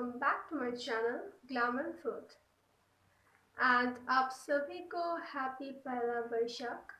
Welcome back to my channel glamour food. And आप सभी को हैप्पी पहला वैशाख।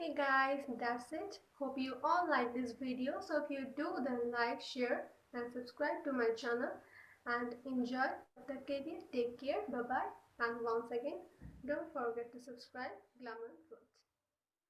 Hey guys, that's it. Hope you all like this video. So if you do, then like, share and subscribe to my channel and enjoy. Take care, bye bye, and once again, don't forget to subscribe Glamour Food.